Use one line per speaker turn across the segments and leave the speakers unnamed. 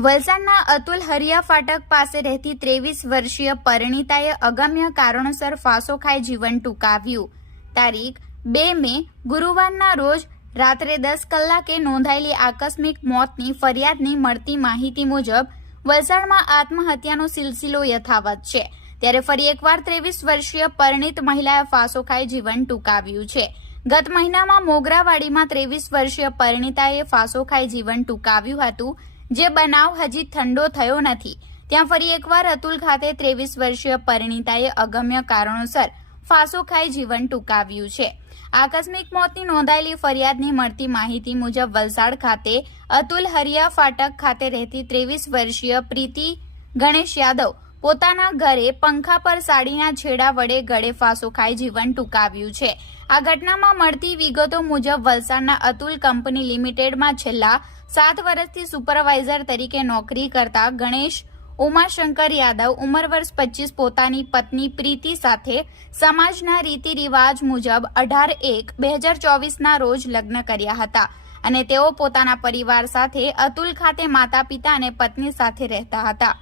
વલસાડના અતુલ હરિયા ફાટક પાસે રહેતી ત્રેવીસ વર્ષીય પરિણીતાએ અગમ્ય કારણોસર ફાંસો ખાઈ જીવન ટૂંકાવ્યું. તારીખ, બે મે, ગુરુવારના રોજ રાત્રે દસ કલાકે નોંધાયેલી આકસ્મિક મોતની ફરિયાદની મળતી માહિતી મુજબ, વલસાડમાં આત્મહત્યાનો સિલસિલો યથાવત છે. ત્યારે ફરી એકવાર ત્રેવીસ વર્ષીય પરિણીત મહિલાએ ફાંસો ખાઈ જીવન ટૂંકાવ્યું છે. ગત મહિનામાં મોગરાવાડીમાં ત્રેવીસ વર્ષીય પરિણીતાએ ફાંસો ખાઈ જીવન ટૂંકાવ્યું હતું. જે બનાવ હજી ઠંડો થયો નથી. ત્યાં ફરી એકવાર અતુલ ખાતે ત્રેવીસ વર્ષીય પરિણીતાએ અગમ્ય કારણોસર ફાંસો ખાઈ જીવન ટૂંકાવ્યું છે. આકસ્મિક મોતની નોંધાયેલી ફરિયાદની મળતી માહિતી મુજબ વલસાડ ખાતે અતુલ હરિયા ફાટક ખાતે રહેતી ત્રેવીસ વર્ષીય પ્રીતિ ગણેશ યાદવ પોતાના ઘરે પંખા પર સાડીના છેડા વડે ગળે ફાંસો ખાઈ જીવન ટૂંકાવ્યું છે. આ ઘટનામાં મળતી વિગતો મુજબ વલસાડના અતુલ કંપની લિમિટેડમાં છેલ્લા સાત વર્ષથી સુપરવાઇઝર તરીકે નોકરી કરતા ગણેશ ઉમાશંકર યાદવ ઉંમર વર્ષ પચીસ, પોતાની પત્ની પ્રીતિ સાથે સમાજના રીતિ રિવાજ મુજબ અઢાર એક બે હજાર ચોવીસના રોજ લગ્ન કર્યા હતા અને તેઓ પોતાના પરિવાર સાથે અતુલ ખાતે માતા પિતા અને પત્ની સાથે રહેતા હતા.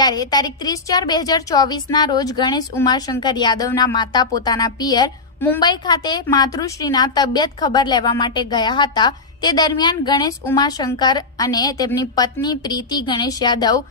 ત્યારે તારીખ ત્રીસ ચાર બે હજાર ચોવીસના રોજ ગણેશ ઉમાશંકર યાદવના માતા પોતાના પિયર મુંબઈ ખાતે માતૃશ્રીના તબિયત ખબર લેવા માટે ગયા હતા. તે દરમિયાન ગણેશ ઉમાશંકર અને તેમની પત્ની પ્રીતિ ગણેશ યાદવ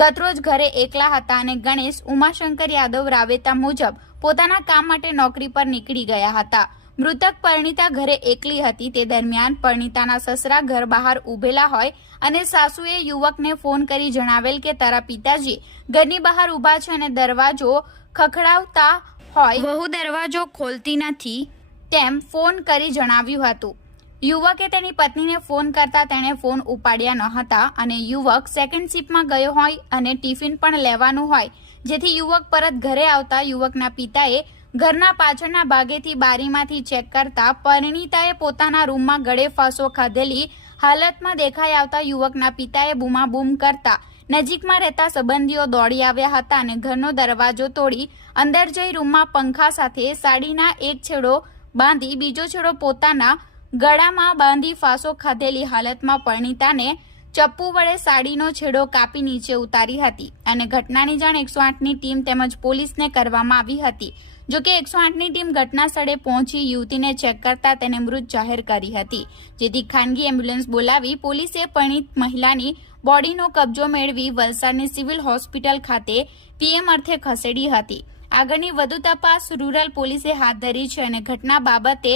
ગતરોજ ઘરે એકલા હતા અને ગણેશ ઉમાશંકર યાદવ રાવેતા મુજબ પોતાના કામ માટે નોકરી પર નીકળી ગયા હતા. મૃતક પરણિતા ઘરે એકલી હતી. તે દરમિયાન પરણિતાના સસરા ઘર બહાર ઉભેલા હોય અને સાસુએ યુવકને ફોન કરી જણાવેલ કે તારા પિતાજી ઘરની બહાર ઊભા છે અને દરવાજો ખખડાવતા હોય. વહુ દરવાજો ખોલતી નથી. તેમ ફોન કરી જણાવ્યું હતું. યુવકે તેની પત્નીને ફોન કરતા તેણે ફોન ઉપાડ્યા ન હતા અને યુવક સેકન્ડ શિપમાં ગયો હોય અને ટિફિન પણ લેવાનું હોય. જેથી યુવક પરત ઘરે આવતા યુવકના પિતાએ ઘરના પાછળના ભાગેથી બારીમાંથી ચેક કરતા પરિણીતાએ પોતાના રૂમમાં ગળે ફાંસો ખાધેલી હાલતમાં દેખાઈ આવતા યુવકના પિતાએ બૂમાબૂમ કરતા નજીકમાં રહેતા સંબંધીઓ દોડી આવ્યા હતા અને ઘરનો દરવાજો તોડી અંદર જઈ રૂમમાં પંખા સાથે સાડીના એક છેડો બાંધી બીજો છેડો પોતાના ગળામાં બાંધી ફાંસો ખાધેલી હાલતમાં પરિણીતાને ચપ્પુ વડે સાડીનો છેડો કાપી નીચે ઉતારી હતી અને ઘટનાની જાણ એકસો આઠની ટીમ તેમજ પોલીસને કરવામાં આવી હતી. જોકે એકસો આઠની ટીમ ઘટના સ્થળે પહોંચી યુવતીને ચેક કરતા તેને મૃત જાહેર કરી હતી. જેથી ખાનગી એમ્બ્યુલન્સ બોલાવી પોલીસે પરિણીત મહિલાની બોડીનો કબજો મેળવી વલસાડની સિવિલ હોસ્પિટલ ખાતે પીએમ અર્થે ખસેડી હતી. આગળની વધુ તપાસ રૂરલ પોલીસે હાથ ધરી છે અને ઘટના બાબતે